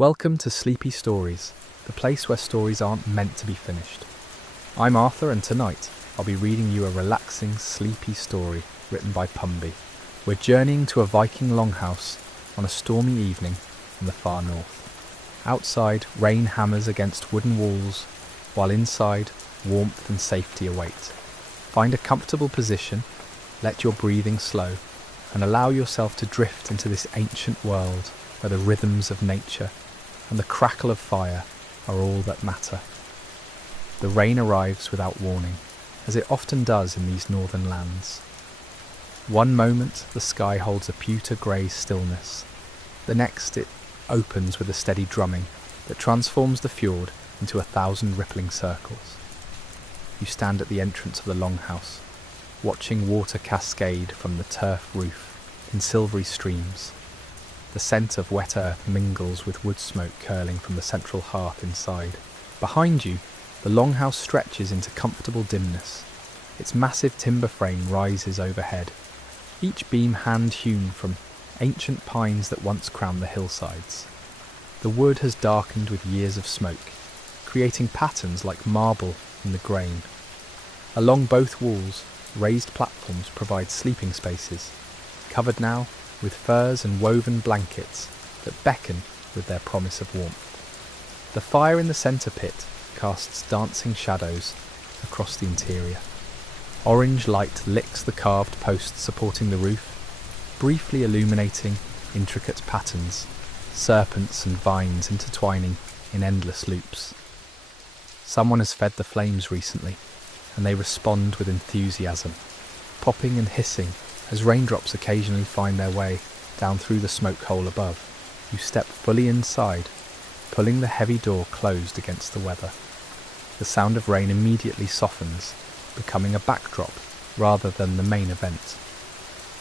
Welcome to Sleepy Stories, the place where stories aren't meant to be finished. I'm Arthur, and tonight I'll be reading you a relaxing, sleepy story written by Pumby. We're journeying to a Viking Longhouse on a stormy evening in the far north. Outside, rain hammers against wooden walls, while inside, warmth and safety await. Find a comfortable position, let your breathing slow, and allow yourself to drift into this ancient world where the rhythms of nature and the crackle of fire are all that matter. The rain arrives without warning, as it often does in these northern lands. One moment the sky holds a pewter grey stillness. The next it opens with a steady drumming that transforms the fjord into 1,000 rippling circles. You stand at the entrance of the longhouse, watching water cascade from the turf roof in silvery streams. The scent of wet earth mingles with wood smoke curling from the central hearth inside. Behind you, the longhouse stretches into comfortable dimness. Its massive timber frame rises overhead, each beam hand-hewn from ancient pines that once crowned the hillsides. The wood has darkened with years of smoke, creating patterns like marble in the grain. Along both walls, raised platforms provide sleeping spaces, covered now with furs and woven blankets that beckon with their promise of warmth. The fire in the centre pit casts dancing shadows across the interior. Orange light licks the carved posts supporting the roof, briefly illuminating intricate patterns, serpents and vines intertwining in endless loops. Someone has fed the flames recently, and they respond with enthusiasm, popping and hissing as raindrops occasionally find their way down through the smoke hole above. You step fully inside, pulling the heavy door closed against the weather. The sound of rain immediately softens, becoming a backdrop rather than the main event.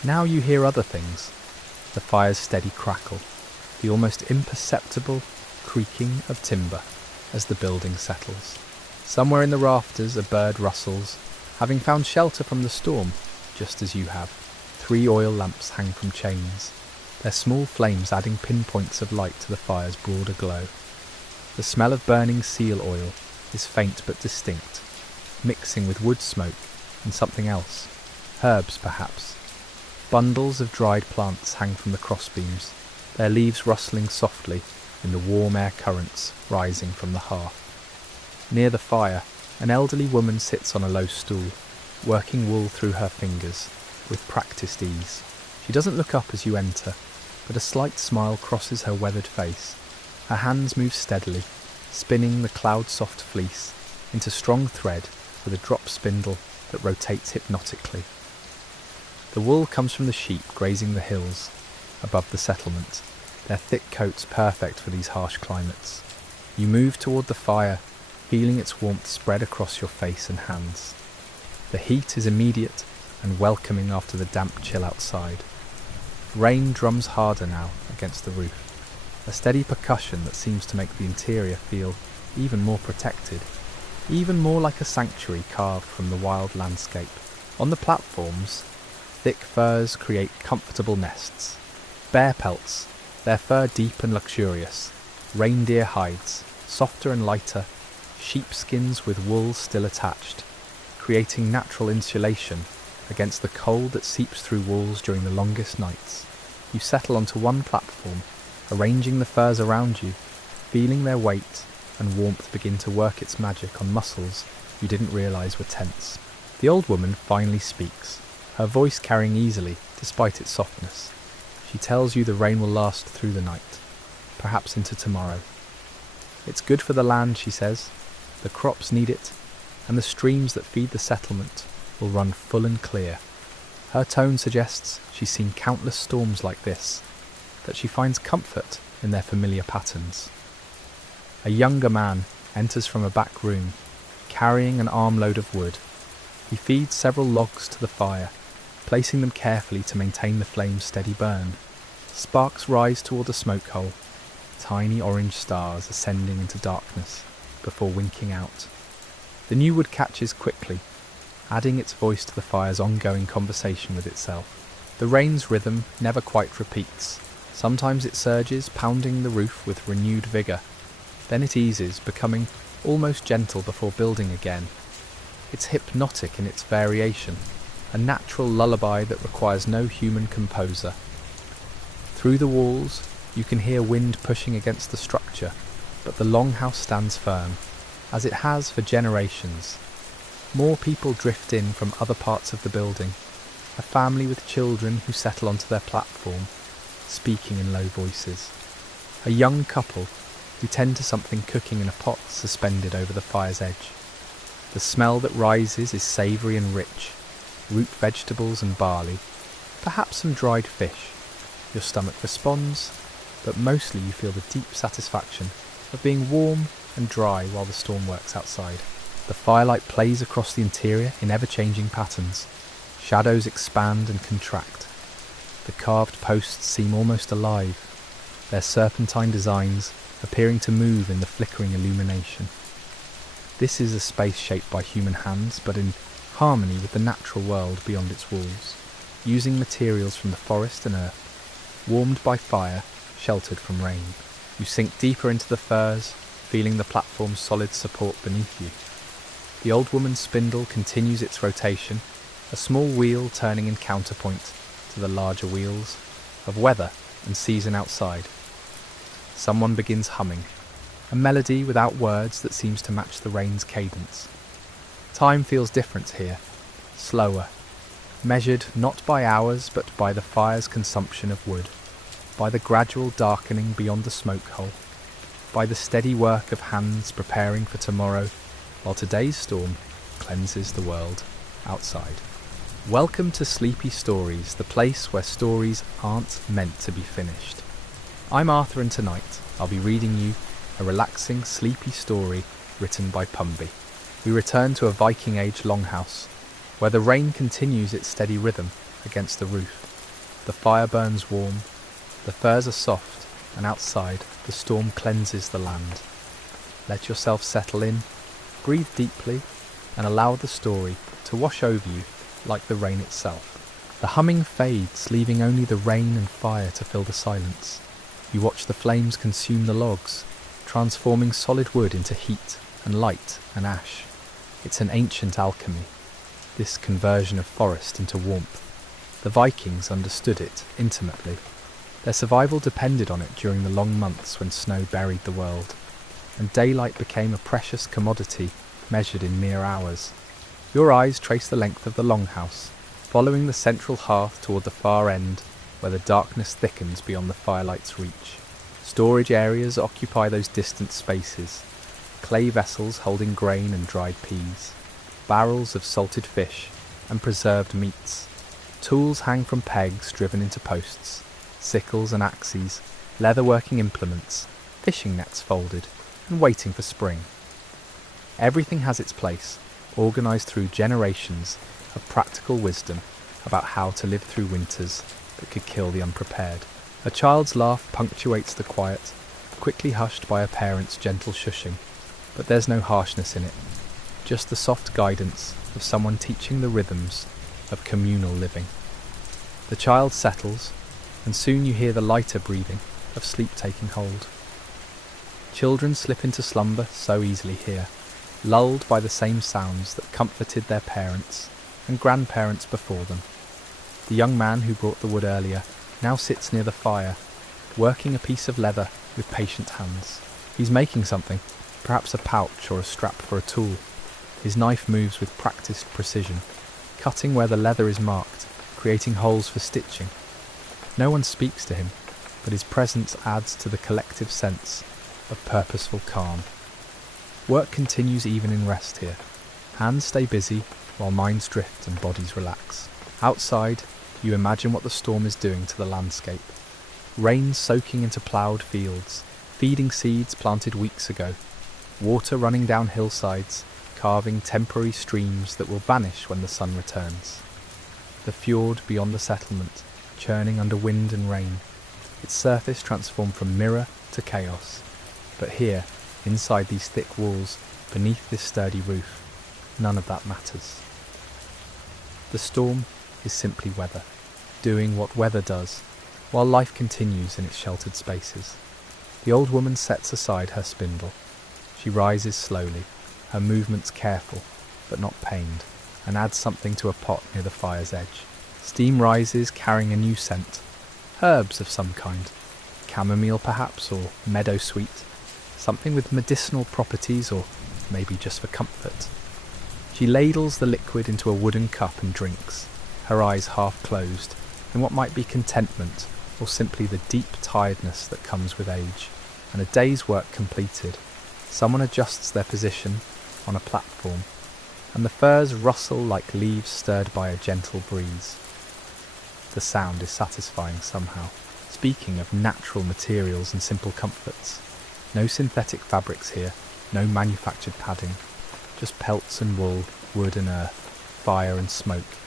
Now you hear other things: the fire's steady crackle, the almost imperceptible creaking of timber as the building settles. Somewhere in the rafters a bird rustles, having found shelter from the storm, just as you have. 3 oil lamps hang from chains, their small flames adding pinpoints of light to the fire's broader glow. The smell of burning seal oil is faint but distinct, mixing with wood smoke and something else, herbs perhaps. Bundles of dried plants hang from the crossbeams, their leaves rustling softly in the warm air currents rising from the hearth. Near the fire, an elderly woman sits on a low stool, working wool through her fingers with practiced ease. She doesn't look up as you enter, but a slight smile crosses her weathered face. Her hands move steadily, spinning the cloud-soft fleece into strong thread with a drop spindle that rotates hypnotically. The wool comes from the sheep grazing the hills above the settlement, their thick coats perfect for these harsh climates. You move toward the fire, feeling its warmth spread across your face and hands. The heat is immediate and welcoming after the damp chill outside. Rain drums harder now against the roof, a steady percussion that seems to make the interior feel even more protected, even more like a sanctuary carved from the wild landscape. On the platforms, thick firs create comfortable nests. Bear pelts, their fur deep and luxurious, reindeer hides, softer and lighter, sheepskins with wool still attached, creating natural insulation against the cold that seeps through walls during the longest nights. You settle onto one platform, arranging the furs around you, feeling their weight and warmth begin to work its magic on muscles you didn't realize were tense. The old woman finally speaks, her voice carrying easily despite its softness. She tells you the rain will last through the night, perhaps into tomorrow. It's good for the land, she says. The crops need it, and the streams that feed the settlement will run full and clear. Her tone suggests she's seen countless storms like this, that she finds comfort in their familiar patterns. A younger man enters from a back room, carrying an armload of wood. He feeds several logs to the fire, placing them carefully to maintain the flame's steady burn. Sparks rise toward the smoke hole, tiny orange stars ascending into darkness before winking out. The new wood catches quickly, adding its voice to the fire's ongoing conversation with itself. The rain's rhythm never quite repeats, Sometimes it surges, pounding the roof with renewed vigour. Then it eases, becoming almost gentle before building again. It's hypnotic in its variation, a natural lullaby that requires no human composer. Through the walls, you can hear wind pushing against the structure, but the Longhouse stands firm, as it has for generations. More people drift in from other parts of the building, a family with children who settle onto their platform, speaking in low voices. A young couple who tend to something cooking in a pot suspended over the fire's edge. The smell that rises is savoury and rich, root vegetables and barley, perhaps some dried fish. Your stomach responds, but mostly you feel the deep satisfaction of being warm and dry while the storm works outside. The firelight plays across the interior in ever-changing patterns. Shadows expand and contract. The carved posts seem almost alive, their serpentine designs appearing to move in the flickering illumination. This is a space shaped by human hands, but in harmony with the natural world beyond its walls, using materials from the forest and earth, warmed by fire, sheltered from rain. You sink deeper into the firs, feeling the platform's solid support beneath you. The old woman's spindle continues its rotation, a small wheel turning in counterpoint to the larger wheels of weather and season outside. Someone begins humming, a melody without words that seems to match the rain's cadence. Time feels different here, slower, measured not by hours but by the fire's consumption of wood, by the gradual darkening beyond the smoke hole, by the steady work of hands preparing for tomorrow, while today's storm cleanses the world outside. Welcome to Sleepy Stories, the place where stories aren't meant to be finished. I'm Arthur, and tonight I'll be reading you a relaxing, sleepy story written by Pumby. We return to a Viking Age longhouse, where the rain continues its steady rhythm against the roof. The fire burns warm, the firs are soft, and outside the storm cleanses the land. Let yourself settle in, breathe deeply, and allow the story to wash over you like the rain itself. The humming fades, leaving only the rain and fire to fill the silence. You watch the flames consume the logs, transforming solid wood into heat and light and ash. It's an ancient alchemy, this conversion of forest into warmth. The Vikings understood it intimately. Their survival depended on it during the long months when snow buried the world, and daylight became a precious commodity measured in mere hours. Your eyes trace the length of the longhouse, following the central hearth toward the far end, where the darkness thickens beyond the firelight's reach. Storage areas occupy those distant spaces, clay vessels holding grain and dried peas, barrels of salted fish and preserved meats. Tools hang from pegs driven into posts, sickles and axes, leather-working implements, fishing nets folded and waiting for spring. Everything has its place, organised through generations of practical wisdom about how to live through winters that could kill the unprepared. A child's laugh punctuates the quiet, quickly hushed by a parent's gentle shushing, but there's no harshness in it, just the soft guidance of someone teaching the rhythms of communal living. The child settles, and soon you hear the lighter breathing of sleep taking hold. Children slip into slumber so easily here, lulled by the same sounds that comforted their parents and grandparents before them. The young man who brought the wood earlier now sits near the fire, working a piece of leather with patient hands. He's making something, perhaps a pouch or a strap for a tool. His knife moves with practiced precision, cutting where the leather is marked, creating holes for stitching. No one speaks to him, but his presence adds to the collective sense of purposeful calm. Work continues even in rest here. Hands stay busy while minds drift and bodies relax. Outside, you imagine what the storm is doing to the landscape. Rain soaking into ploughed fields, feeding seeds planted weeks ago. Water running down hillsides, carving temporary streams that will vanish when the sun returns. The fjord beyond the settlement, churning under wind and rain, its surface transformed from mirror to chaos. But here, inside these thick walls, beneath this sturdy roof, none of that matters. The storm is simply weather, doing what weather does, while life continues in its sheltered spaces. The old woman sets aside her spindle. She rises slowly, her movements careful, but not pained, and adds something to a pot near the fire's edge. Steam rises, carrying a new scent. Herbs of some kind. Chamomile perhaps, or meadowsweet. Something with medicinal properties, or maybe just for comfort. She ladles the liquid into a wooden cup and drinks, her eyes half closed, in what might be contentment, or simply the deep tiredness that comes with age. And a day's work completed, someone adjusts their position on a platform, and the firs rustle like leaves stirred by a gentle breeze. The sound is satisfying somehow. Speaking of natural materials and simple comforts, no synthetic fabrics here, no manufactured padding, just pelts and wool, wood and earth, fire and smoke,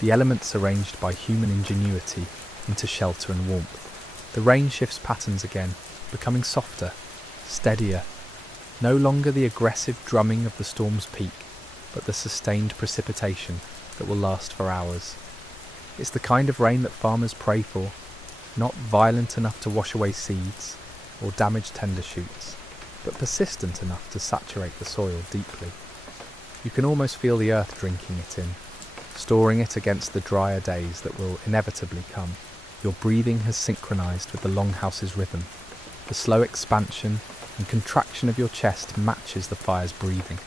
the elements arranged by human ingenuity into shelter and warmth. The rain shifts patterns again, becoming softer, steadier, no longer the aggressive drumming of the storm's peak, but the sustained precipitation that will last for hours. It's the kind of rain that farmers pray for, not violent enough to wash away seeds or damage tender shoots, but persistent enough to saturate the soil deeply. You can almost feel the earth drinking it in, storing it against the drier days that will inevitably come. Your breathing has synchronized with the longhouse's rhythm. The slow expansion and contraction of your chest matches the fire's breathing,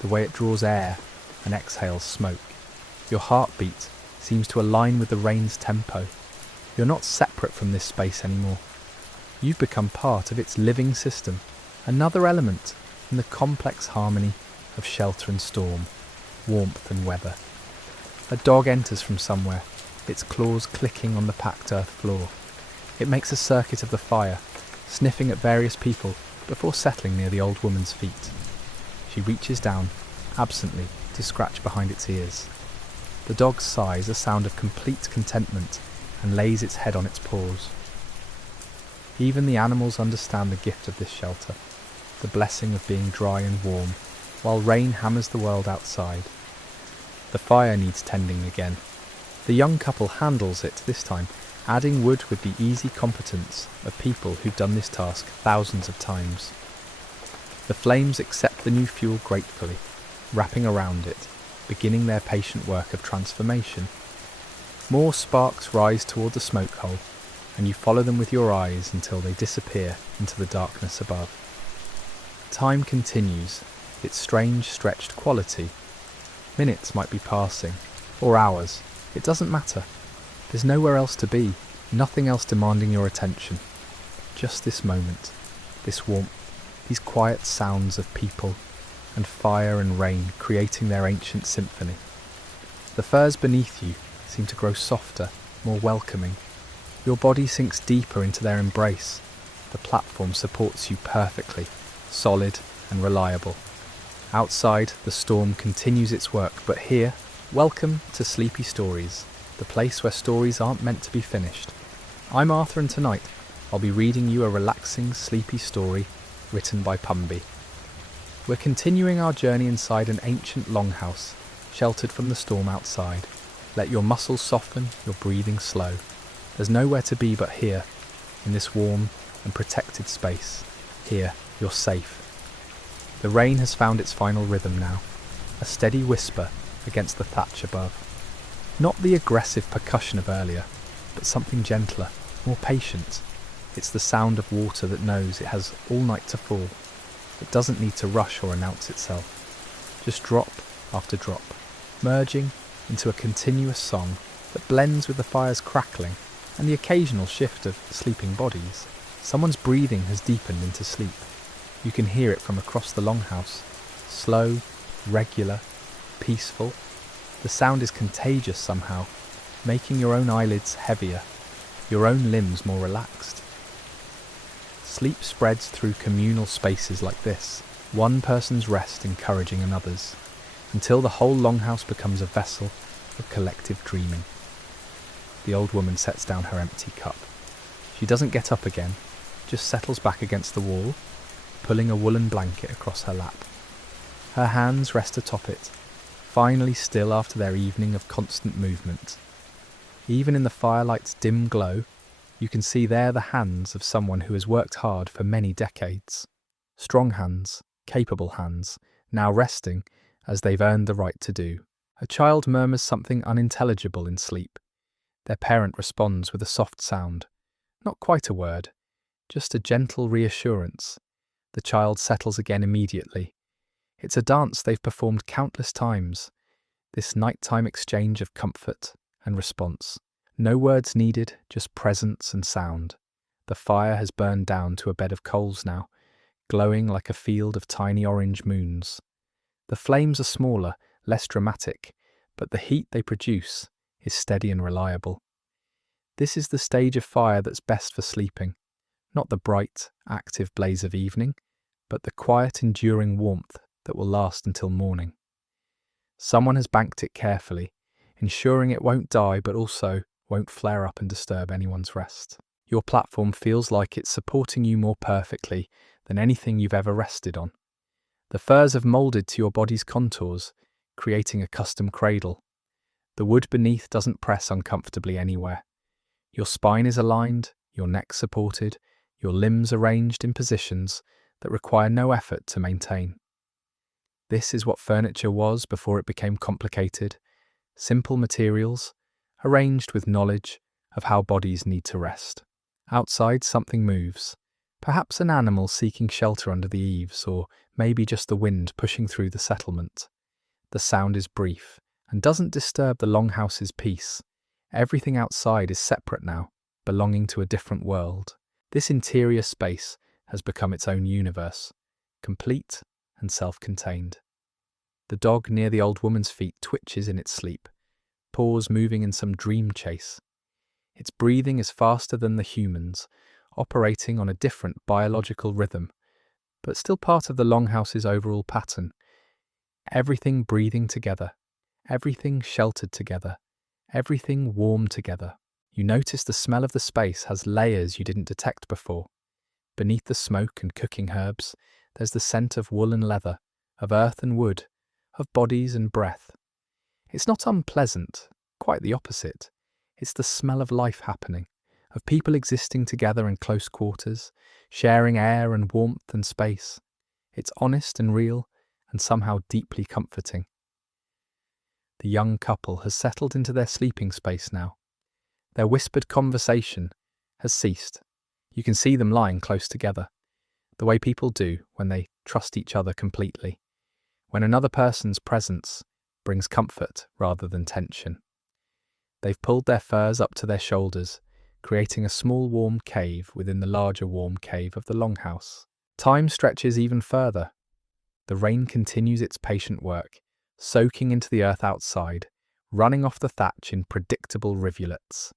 the way it draws air and exhales smoke. Your heartbeat seems to align with the rain's tempo. You're not separate from this space anymore. You've become part of its living system, another element in the complex harmony of shelter and storm, warmth and weather. A dog enters from somewhere, its claws clicking on the packed earth floor. It makes a circuit of the fire, sniffing at various people before settling near the old woman's feet. She reaches down, absently, to scratch behind its ears. The dog sighs a sound of complete contentment and lays its head on its paws. Even the animals understand the gift of this shelter, the blessing of being dry and warm, while rain hammers the world outside. The fire needs tending again. The young couple handles it this time, adding wood with the easy competence of people who've done this task thousands of times. The flames accept the new fuel gratefully, wrapping around it, beginning their patient work of transformation. More sparks rise toward the smoke hole, and you follow them with your eyes until they disappear into the darkness above. Time continues, its strange stretched quality. Minutes might be passing, or hours, it doesn't matter. There's nowhere else to be, nothing else demanding your attention. Just this moment, this warmth, these quiet sounds of people and fire and rain creating their ancient symphony. The firs beneath you seem to grow softer, more welcoming. Your body sinks deeper into their embrace. The platform supports you perfectly, solid and reliable. Outside, the storm continues its work, but here, welcome to Sleepy Stories, the place where stories aren't meant to be finished. I'm Arthur, and tonight I'll be reading you a relaxing, sleepy story written by Pumby. We're continuing our journey inside an ancient longhouse, sheltered from the storm outside. Let your muscles soften, your breathing slow. There's nowhere to be but here, in this warm and protected space. Here, you're safe. The rain has found its final rhythm now, a steady whisper against the thatch above. Not the aggressive percussion of earlier, but something gentler, more patient. It's the sound of water that knows it has all night to fall. It doesn't need to rush or announce itself. Just drop after drop, merging into a continuous song that blends with the fire's crackling and the occasional shift of sleeping bodies. Someone's breathing has deepened into sleep. You can hear it from across the longhouse. Slow, regular, peaceful. The sound is contagious somehow, making your own eyelids heavier, your own limbs more relaxed. Sleep spreads through communal spaces like this, one person's rest encouraging another's, until the whole longhouse becomes a vessel of collective dreaming. The old woman sets down her empty cup. She doesn't get up again, just settles back against the wall, pulling a woolen blanket across her lap. Her hands rest atop it, finally still after their evening of constant movement. Even in the firelight's dim glow, You can see there the hands of someone who has worked hard for many decades. Strong hands, capable hands, now resting as they've earned the right to do. A child murmurs something unintelligible in sleep. Their parent responds with a soft sound. Not quite a word, just a gentle reassurance. The child settles again immediately. It's a dance they've performed countless times, this nighttime exchange of comfort and response. No words needed, just presence and sound. The fire has burned down to a bed of coals now, glowing like a field of tiny orange moons. The flames are smaller, less dramatic, but the heat they produce is steady and reliable. This is the stage of fire that's best for sleeping, not the bright, active blaze of evening, but the quiet, enduring warmth that will last until morning. Someone has banked it carefully, ensuring it won't die but also won't flare up and disturb anyone's rest. Your platform feels like it's supporting you more perfectly than anything you've ever rested on. The furs have moulded to your body's contours, creating a custom cradle. The wood beneath doesn't press uncomfortably anywhere. Your spine is aligned, your neck supported, your limbs arranged in positions that require no effort to maintain. This is what furniture was before it became complicated. Simple materials, arranged with knowledge of how bodies need to rest. Outside, something moves. Perhaps an animal seeking shelter under the eaves, or maybe just the wind pushing through the settlement. The sound is brief and doesn't disturb the longhouse's peace. Everything outside is separate now, belonging to a different world. This interior space has become its own universe, complete and self-contained. The dog near the old woman's feet twitches in its sleep, paws moving in some dream chase. Its breathing is faster than the human's, operating on a different biological rhythm, but still part of the longhouse's overall pattern. Everything breathing together, everything sheltered together, everything warm together. You notice the smell of the space has layers you didn't detect before. Beneath the smoke and cooking herbs, there's the scent of wool and leather, of earth and wood, of bodies and breath. It's not unpleasant, quite the opposite. It's the smell of life happening, of people existing together in close quarters, sharing air and warmth and space. It's honest and real, and somehow deeply comforting. The young couple has settled into their sleeping space now. Their whispered conversation has ceased. You can see them lying close together, the way people do when they trust each other completely, when another person's presence brings comfort rather than tension. They've pulled their furs up to their shoulders, creating a small warm cave within the larger warm cave of the longhouse. Time stretches even further. The rain continues its patient work, soaking into the earth outside, running off the thatch in predictable rivulets,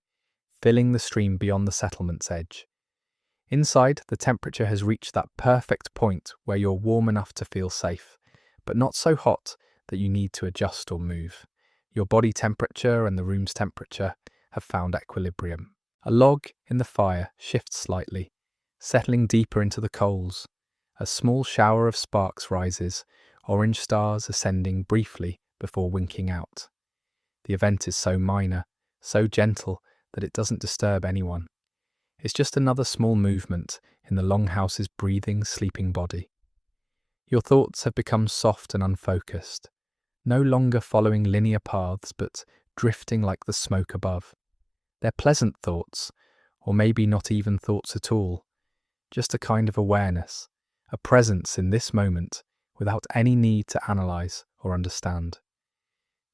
filling the stream beyond the settlement's edge. Inside, the temperature has reached that perfect point where you're warm enough to feel safe, but not so hot that you need to adjust or move. Your body temperature and the room's temperature have found equilibrium. A log in the fire shifts slightly, settling deeper into the coals. A small shower of sparks rises, orange stars ascending briefly before winking out. The event is so minor, so gentle, that it doesn't disturb anyone. It's just another small movement in the longhouse's breathing, sleeping body. Your thoughts have become soft and unfocused, no longer following linear paths but drifting like the smoke above. They're pleasant thoughts, or maybe not even thoughts at all, just a kind of awareness, a presence in this moment without any need to analyze or understand.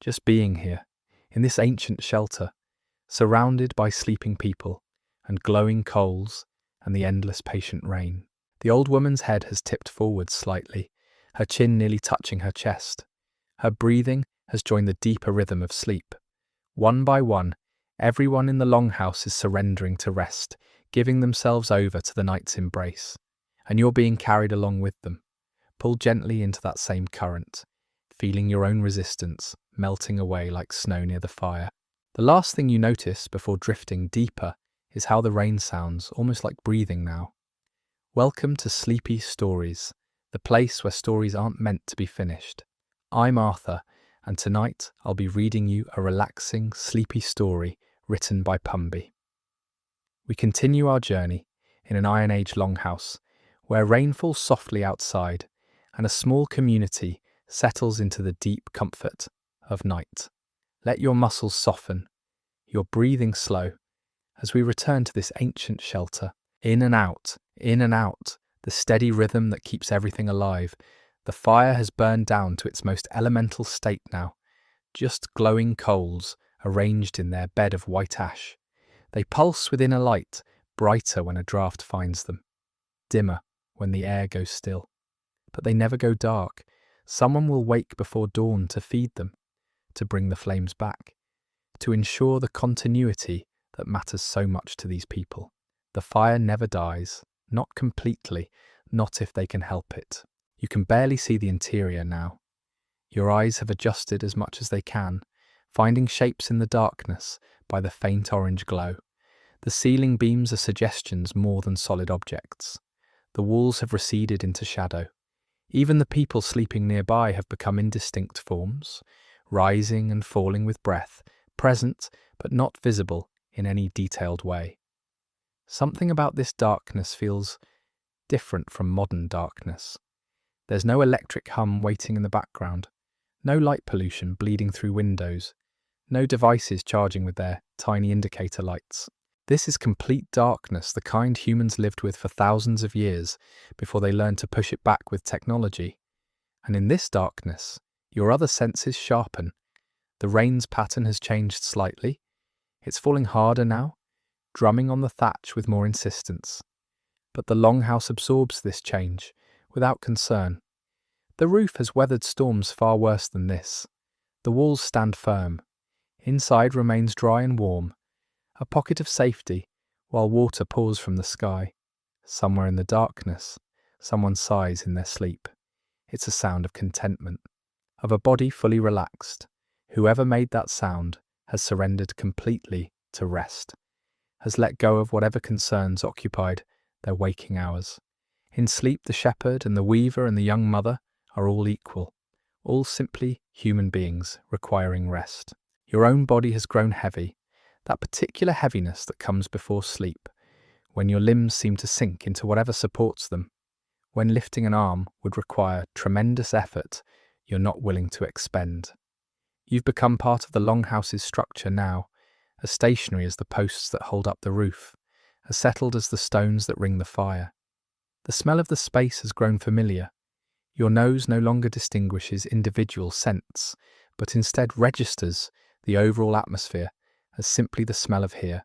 Just being here, in this ancient shelter, surrounded by sleeping people and glowing coals and the endless patient rain. The old woman's head has tipped forward slightly, her chin nearly touching her chest. Her breathing has joined the deeper rhythm of sleep. One by one, everyone in the longhouse is surrendering to rest, giving themselves over to the night's embrace. And you're being carried along with them, pulled gently into that same current, feeling your own resistance melting away like snow near the fire. The last thing you notice before drifting deeper is how the rain sounds almost like breathing now. Welcome to Sleepy Stories, the place where stories aren't meant to be finished. I'm Arthur, and tonight I'll be reading you a relaxing, sleepy story written by Pumby. We continue our journey in an Iron Age longhouse, where rain falls softly outside and a small community settles into the deep comfort of night. Let your muscles soften, your breathing slow, as we return to this ancient shelter. In and out, the steady rhythm that keeps everything alive. The fire has burned down to its most elemental state now, just glowing coals arranged in their bed of white ash. They pulse within a light, brighter when a draught finds them, dimmer when the air goes still. But they never go dark. Someone will wake before dawn to feed them, to bring the flames back, to ensure the continuity that matters so much to these people. The fire never dies, not completely, not if they can help it. You can barely see the interior now. Your eyes have adjusted as much as they can, finding shapes in the darkness by the faint orange glow. The ceiling beams are suggestions more than solid objects. The walls have receded into shadow. Even the people sleeping nearby have become indistinct forms, rising and falling with breath, present but not visible in any detailed way. Something about this darkness feels different from modern darkness. There's no electric hum waiting in the background, no light pollution bleeding through windows, no devices charging with their tiny indicator lights. This is complete darkness, the kind humans lived with for thousands of years before they learned to push it back with technology. And in this darkness, your other senses sharpen. The rain's pattern has changed slightly. It's falling harder now, drumming on the thatch with more insistence. But the longhouse absorbs this change without concern. The roof has weathered storms far worse than this. The walls stand firm. Inside remains dry and warm, a pocket of safety while water pours from the sky. Somewhere in the darkness, someone sighs in their sleep. It's a sound of contentment, of a body fully relaxed. Whoever made that sound has surrendered completely to rest, has let go of whatever concerns occupied their waking hours. In sleep, the shepherd and the weaver and the young mother are all equal, all simply human beings requiring rest. Your own body has grown heavy, that particular heaviness that comes before sleep, when your limbs seem to sink into whatever supports them, when lifting an arm would require tremendous effort you're not willing to expend. You've become part of the longhouse's structure now, as stationary as the posts that hold up the roof, as settled as the stones that ring the fire. The smell of the space has grown familiar. Your nose no longer distinguishes individual scents, but instead registers the overall atmosphere as simply the smell of here,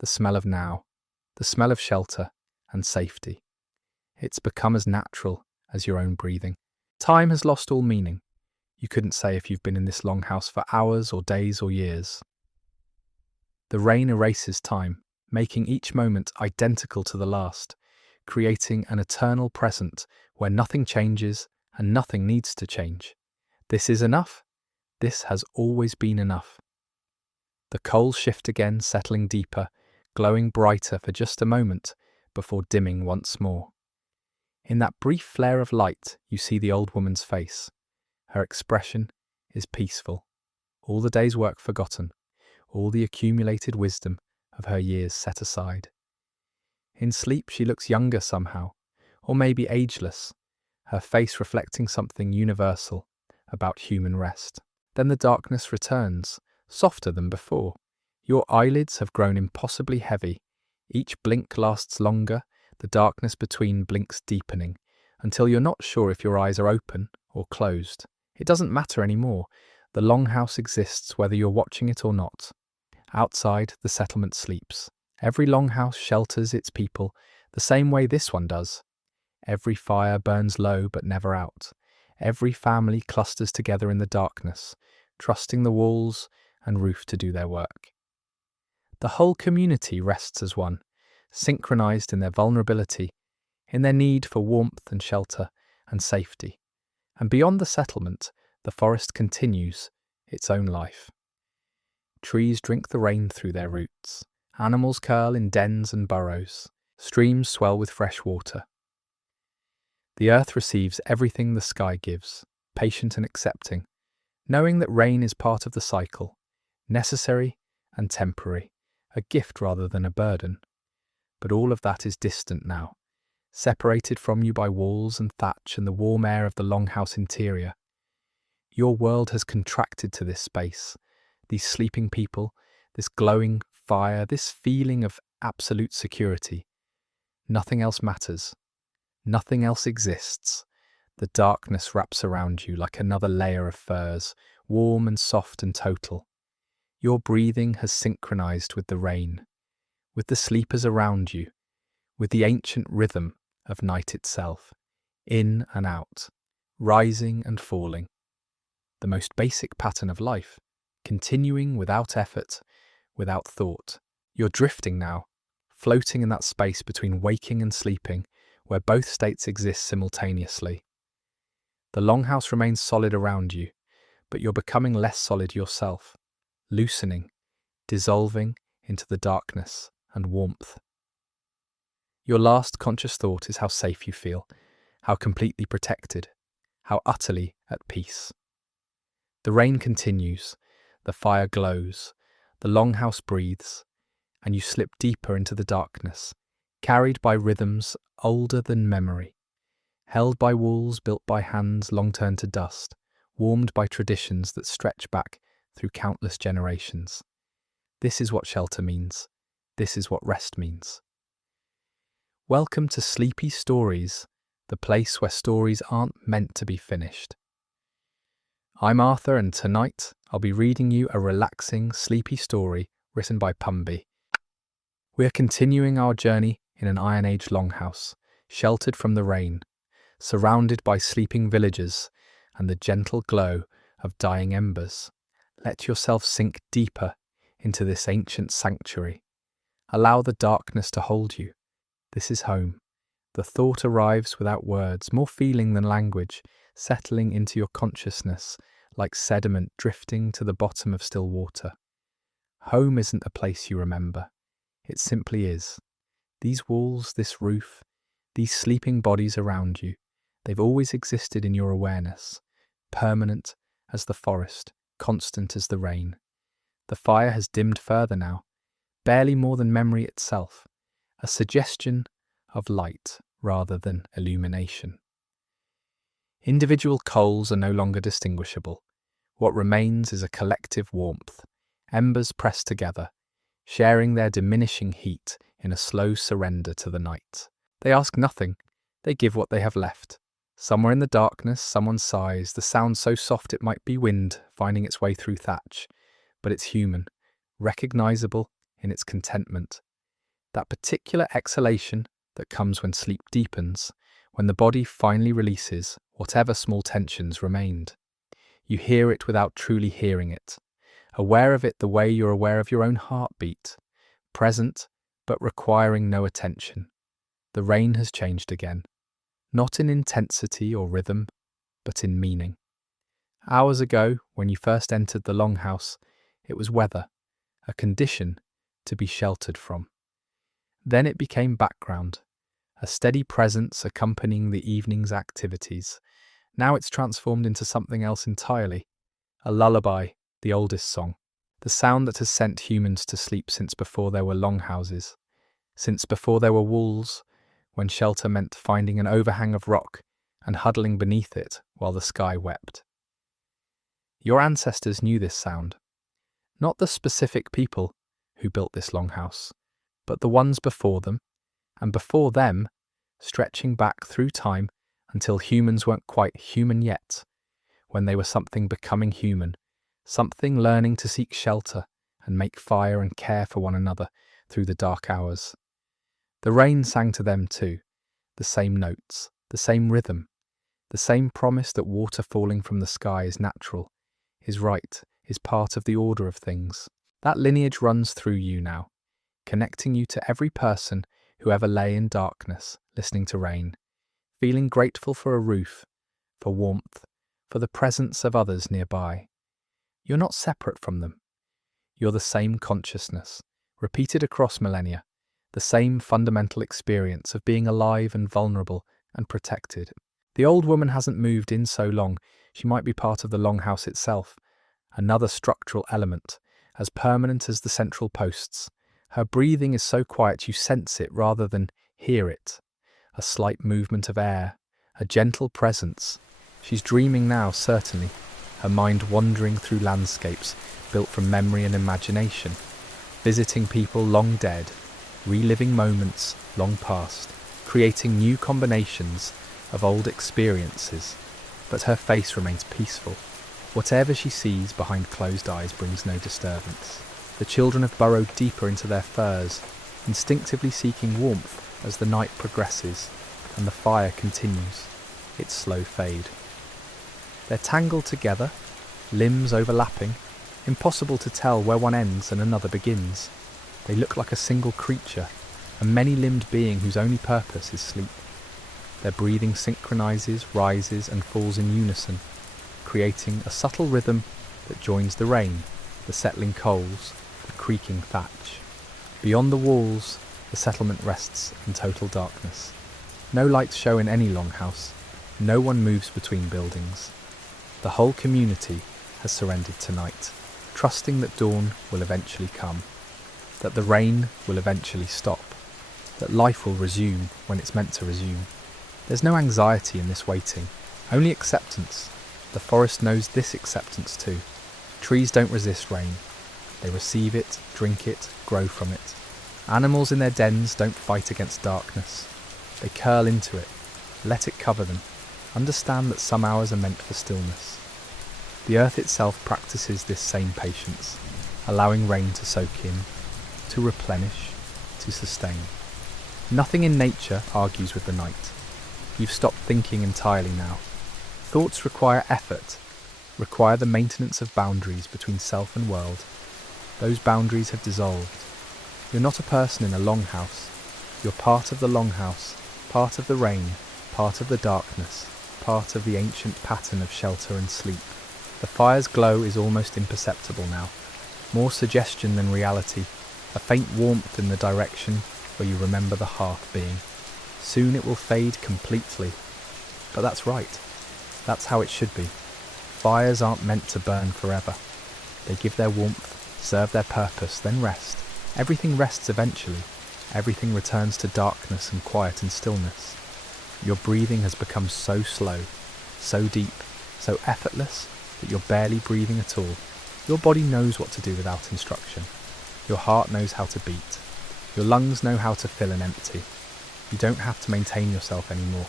the smell of now, the smell of shelter and safety. It's become as natural as your own breathing. Time has lost all meaning. You couldn't say if you've been in this longhouse for hours or days or years. The rain erases time, making each moment identical to the last, creating an eternal present where nothing changes and nothing needs to change. This is enough. This has always been enough. The coals shift again, settling deeper, glowing brighter for just a moment before dimming once more. In that brief flare of light, you see the old woman's face. Her expression is peaceful, all the day's work forgotten, all the accumulated wisdom of her years set aside. In sleep, she looks younger somehow, or maybe ageless, her face reflecting something universal about human rest. Then the darkness returns, softer than before. Your eyelids have grown impossibly heavy. Each blink lasts longer, the darkness between blinks deepening, until you're not sure if your eyes are open or closed. It doesn't matter anymore. The longhouse exists whether you're watching it or not. Outside, the settlement sleeps. Every longhouse shelters its people the same way this one does. Every fire burns low but never out. Every family clusters together in the darkness, trusting the walls and roof to do their work. The whole community rests as one, synchronized in their vulnerability, in their need for warmth and shelter and safety. And beyond the settlement, the forest continues its own life. Trees drink the rain through their roots. Animals curl in dens and burrows. Streams swell with fresh water. The earth receives everything the sky gives, patient and accepting, knowing that rain is part of the cycle, necessary and temporary, a gift rather than a burden. but all of that is distant now, separated from you by walls and thatch and the warm air of the longhouse interior. Your world has contracted to this space, these sleeping people, this glowing fire, this feeling of absolute security. Nothing else matters. Nothing else exists. The darkness wraps around you like another layer of furs, warm and soft and total. Your breathing has synchronized with the rain, with the sleepers around you, with the ancient rhythm of night itself, in and out, rising and falling. The most basic pattern of life, continuing without effort, without thought. You're drifting now, floating in that space between waking and sleeping, where both states exist simultaneously. The longhouse remains solid around you, but you're becoming less solid yourself, loosening, dissolving into the darkness and warmth. Your last conscious thought is how safe you feel, how completely protected, how utterly at peace. The rain continues, the fire glows, the longhouse breathes, and you slip deeper into the darkness, carried by rhythms older than memory, held by walls built by hands long turned to dust, warmed by traditions that stretch back through countless generations. This is what shelter means. This is what rest means. Welcome to Sleepy Stories, the place where stories aren't meant to be finished. I'm Arthur, and tonight I'll be reading you a relaxing, sleepy story written by Pumby. We're continuing our journey in an Iron Age longhouse, sheltered from the rain, surrounded by sleeping villagers and the gentle glow of dying embers. Let yourself sink deeper into this ancient sanctuary. Allow the darkness to hold you. This is home. The thought arrives without words, more feeling than language, settling into your consciousness like sediment drifting to the bottom of still water. Home isn't a place you remember. It simply is. These walls, this roof, these sleeping bodies around you, they've always existed in your awareness, permanent as the forest, constant as the rain. The fire has dimmed further now, barely more than memory itself, a suggestion of light rather than illumination. Individual coals are no longer distinguishable. What remains is a collective warmth, embers pressed together, sharing their diminishing heat in a slow surrender to the night. They ask nothing, they give what they have left. Somewhere in the darkness, someone sighs, the sound so soft it might be wind finding its way through thatch, but it's human, recognizable in its contentment. That particular exhalation that comes when sleep deepens, when the body finally releases whatever small tensions remained. You hear it without truly hearing it, aware of it the way you're aware of your own heartbeat, present but requiring no attention. The rain has changed again, not in intensity or rhythm, but in meaning. Hours ago, when you first entered the longhouse, it was weather, a condition to be sheltered from. Then it became background, a steady presence accompanying the evening's activities. Now it's transformed into something else entirely, a lullaby, the oldest song, the sound that has sent humans to sleep since before there were longhouses, since before there were walls, when shelter meant finding an overhang of rock and huddling beneath it while the sky wept. Your ancestors knew this sound, not the specific people who built this longhouse, but the ones before them, and before them, stretching back through time until humans weren't quite human yet, when they were something becoming human, something learning to seek shelter and make fire and care for one another through the dark hours. The rain sang to them too, the same notes, the same rhythm, the same promise that water falling from the sky is natural, is right, is part of the order of things. That lineage runs through you now, connecting you to every person who ever lay in darkness, listening to rain, feeling grateful for a roof, for warmth, for the presence of others nearby. You're not separate from them. You're the same consciousness, repeated across millennia, the same fundamental experience of being alive and vulnerable and protected. The old woman hasn't moved in so long, she might be part of the longhouse itself, another structural element, as permanent as the central posts, Her breathing is so quiet you sense it rather than hear it. A slight movement of air, a gentle presence. She's dreaming now, certainly, her mind wandering through landscapes built from memory and imagination, visiting people long dead, reliving moments long past, creating new combinations of old experiences. But her face remains peaceful. Whatever she sees behind closed eyes brings no disturbance. The children have burrowed deeper into their furs, instinctively seeking warmth as the night progresses and the fire continues its slow fade. They're tangled together, limbs overlapping, impossible to tell where one ends and another begins. They look like a single creature, a many-limbed being whose only purpose is sleep. Their breathing synchronizes, rises and falls in unison, creating a subtle rhythm that joins the rain, the settling coals, the creaking thatch. Beyond the walls, the settlement rests in total darkness. No lights show in any longhouse. No one moves between buildings. The whole community has surrendered tonight, trusting that dawn will eventually come, that the rain will eventually stop, that life will resume when it's meant to resume. There's no anxiety in this waiting, only acceptance. The forest knows this acceptance too. Trees don't resist rain. They receive it, drink it, grow from it. Animals in their dens don't fight against darkness. They curl into it, let it cover them, understand that some hours are meant for stillness. The earth itself practices this same patience, allowing rain to soak in, to replenish, to sustain. Nothing in nature argues with the night. You've stopped thinking entirely now. Thoughts require effort, require the maintenance of boundaries between self and world. Those boundaries have dissolved. You're not a person in a longhouse. You're part of the longhouse, part of the rain, part of the darkness, part of the ancient pattern of shelter and sleep. The fire's glow is almost imperceptible now, more suggestion than reality, a faint warmth in the direction where you remember the hearth being. Soon it will fade completely. But that's right. That's how it should be. Fires aren't meant to burn forever. They give their warmth, serve their purpose, then rest. Everything rests eventually. Everything returns to darkness and quiet and stillness. Your breathing has become so slow, so deep, so effortless that you're barely breathing at all. Your body knows what to do without instruction. Your heart knows how to beat. Your lungs know how to fill and empty. You don't have to maintain yourself anymore.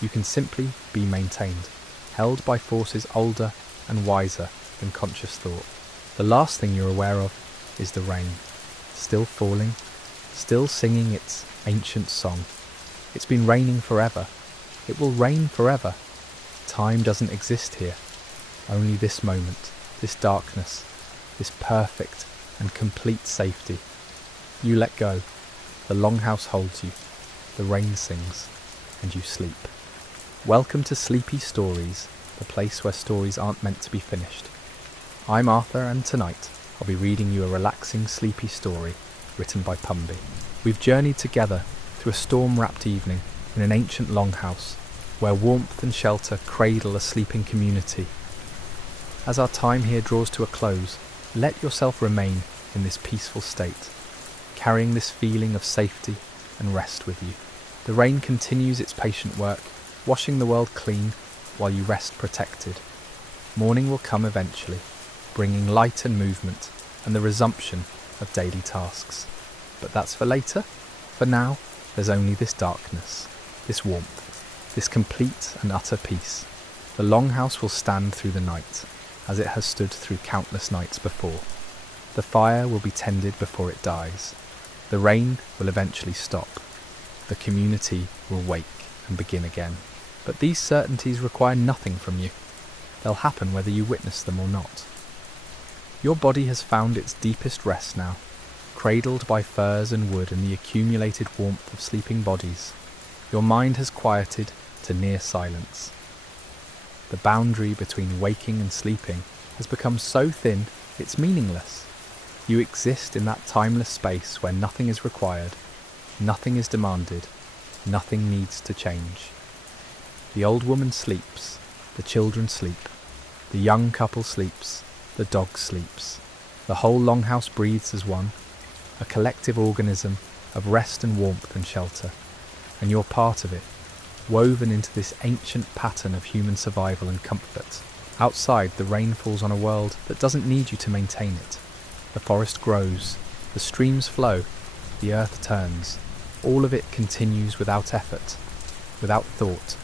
You can simply be maintained, held by forces older and wiser than conscious thought. The last thing you're aware of is the rain, still falling, still singing its ancient song. It's been raining forever. It will rain forever. Time doesn't exist here. Only this moment, this darkness, this perfect and complete safety. You let go. The longhouse holds you. The rain sings, and you sleep. Welcome to Sleepy Stories, the place where stories aren't meant to be finished. I'm Arthur, and tonight I'll be reading you a relaxing, sleepy story written by Pumby. We've journeyed together through a storm-wrapped evening in an ancient longhouse where warmth and shelter cradle a sleeping community. As our time here draws to a close, let yourself remain in this peaceful state, carrying this feeling of safety and rest with you. The rain continues its patient work, washing the world clean while you rest protected. Morning will come eventually, bringing light and movement and the resumption of daily tasks. But that's for later. For now, there's only this darkness, this warmth, this complete and utter peace. The longhouse will stand through the night, as it has stood through countless nights before. The fire will be tended before it dies. The rain will eventually stop. The community will wake and begin again. But these certainties require nothing from you. They'll happen whether you witness them or not. Your body has found its deepest rest now, cradled by furs and wood and the accumulated warmth of sleeping bodies. Your mind has quieted to near silence. The boundary between waking and sleeping has become so thin it's meaningless. You exist in that timeless space where nothing is required, nothing is demanded, nothing needs to change. The old woman sleeps, the children sleep, the young couple sleeps, the dog sleeps. The whole longhouse breathes as one. a collective organism of rest and warmth and shelter, and you're part of it, woven into this ancient pattern of human survival and comfort. Outside, the rain falls on a world that doesn't need you to maintain it. The forest grows, the streams flow, the earth turns. All of it continues without effort, without thought,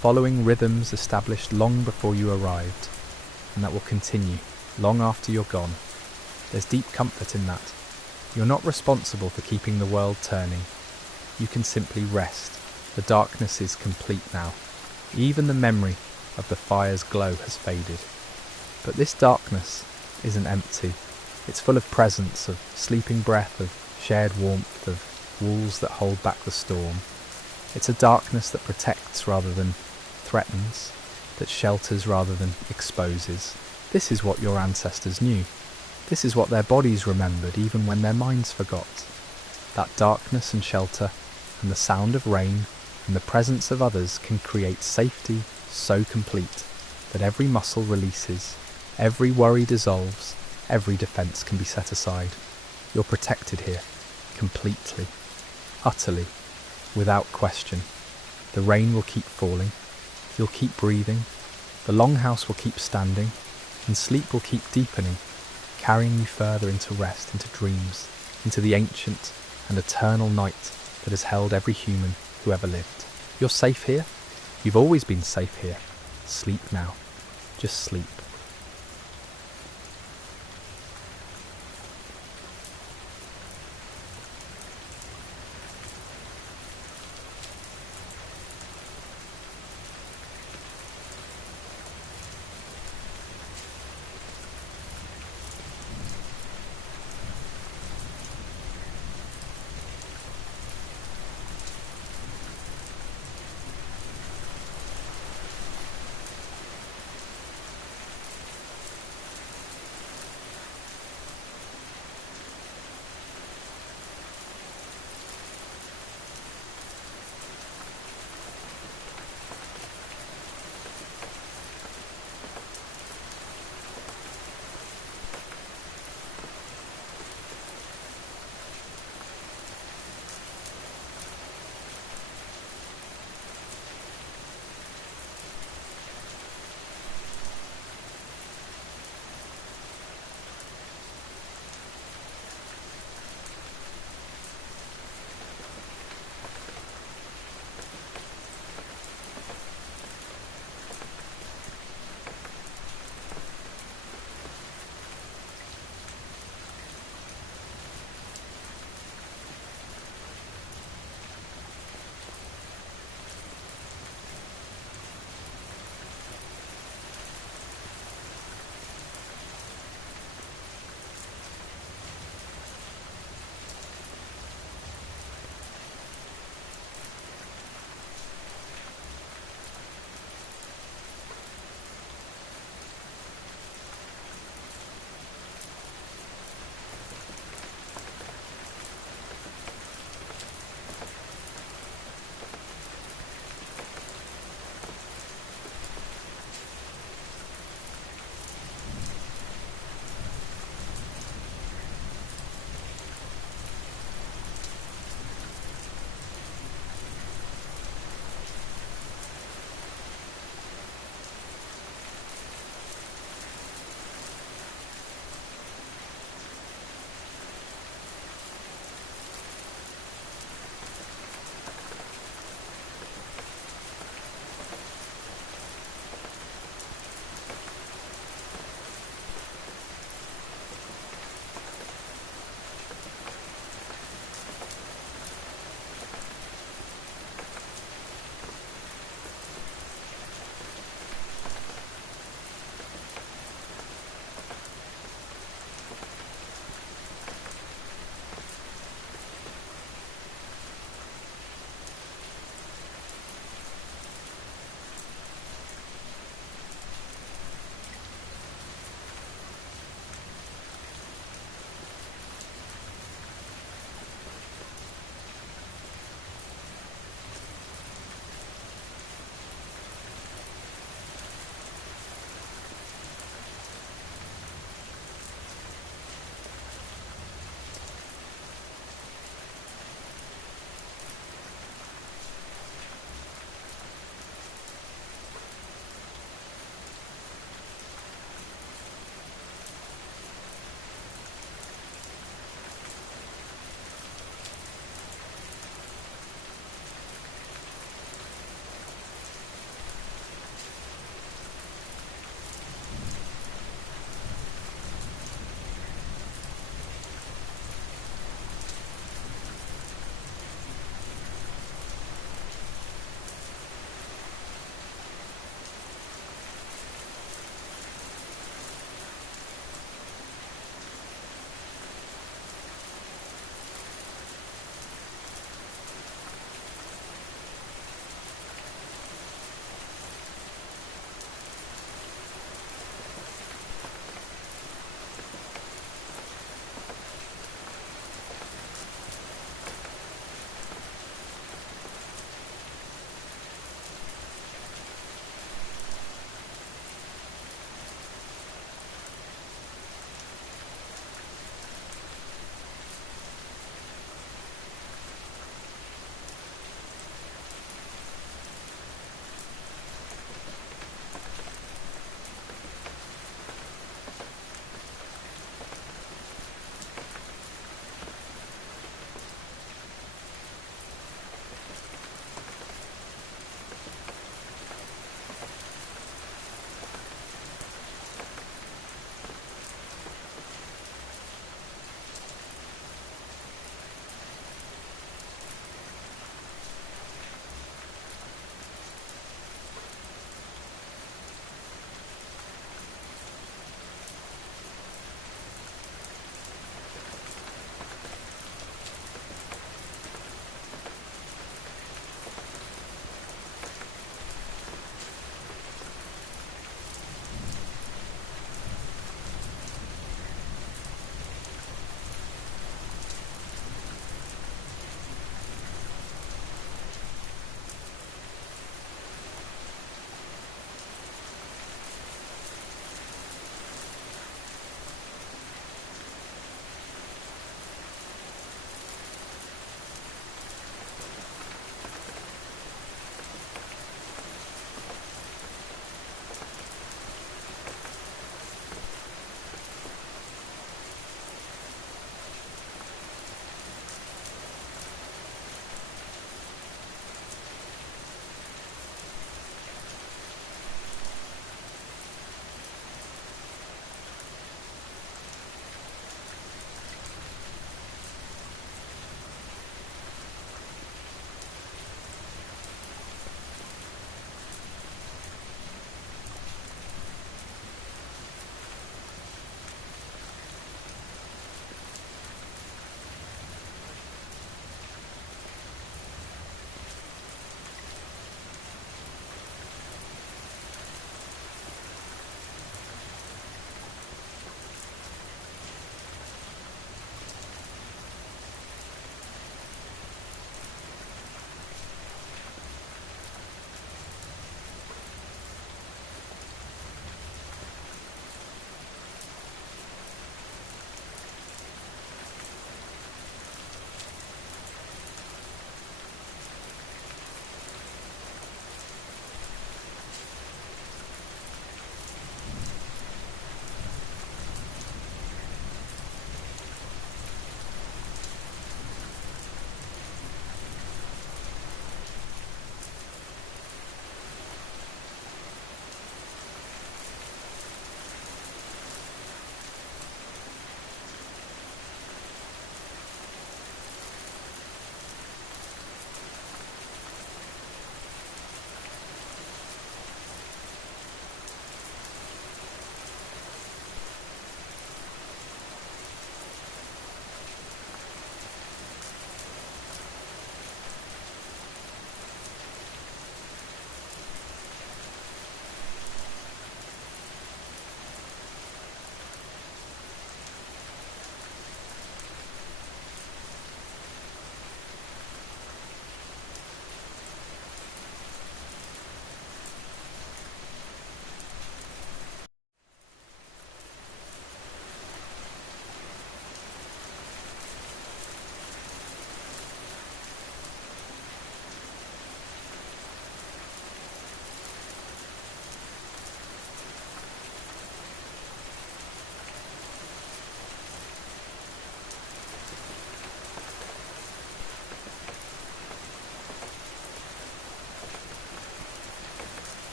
following rhythms established long before you arrived, and that will continue long after you're gone. There's deep comfort in that. You're not responsible for keeping the world turning. You can simply rest. The darkness is complete now. Even the memory of the fire's glow has faded. But this darkness isn't empty. It's full of presence, of sleeping breath, of shared warmth, of walls that hold back the storm. It's a darkness that protects rather than threatens, that shelters rather than exposes. This is what your ancestors knew. This is what their bodies remembered even when their minds forgot. That darkness and shelter, and the sound of rain, and the presence of others can create safety so complete that every muscle releases, every worry dissolves, every defence can be set aside. You're protected here, completely, utterly, without question. The rain will keep falling, you'll keep breathing, the longhouse will keep standing, and sleep will keep deepening, carrying you further into rest, into dreams, into the ancient and eternal night that has held every human who ever lived. You're safe here. You've always been safe here. Sleep now. Just sleep.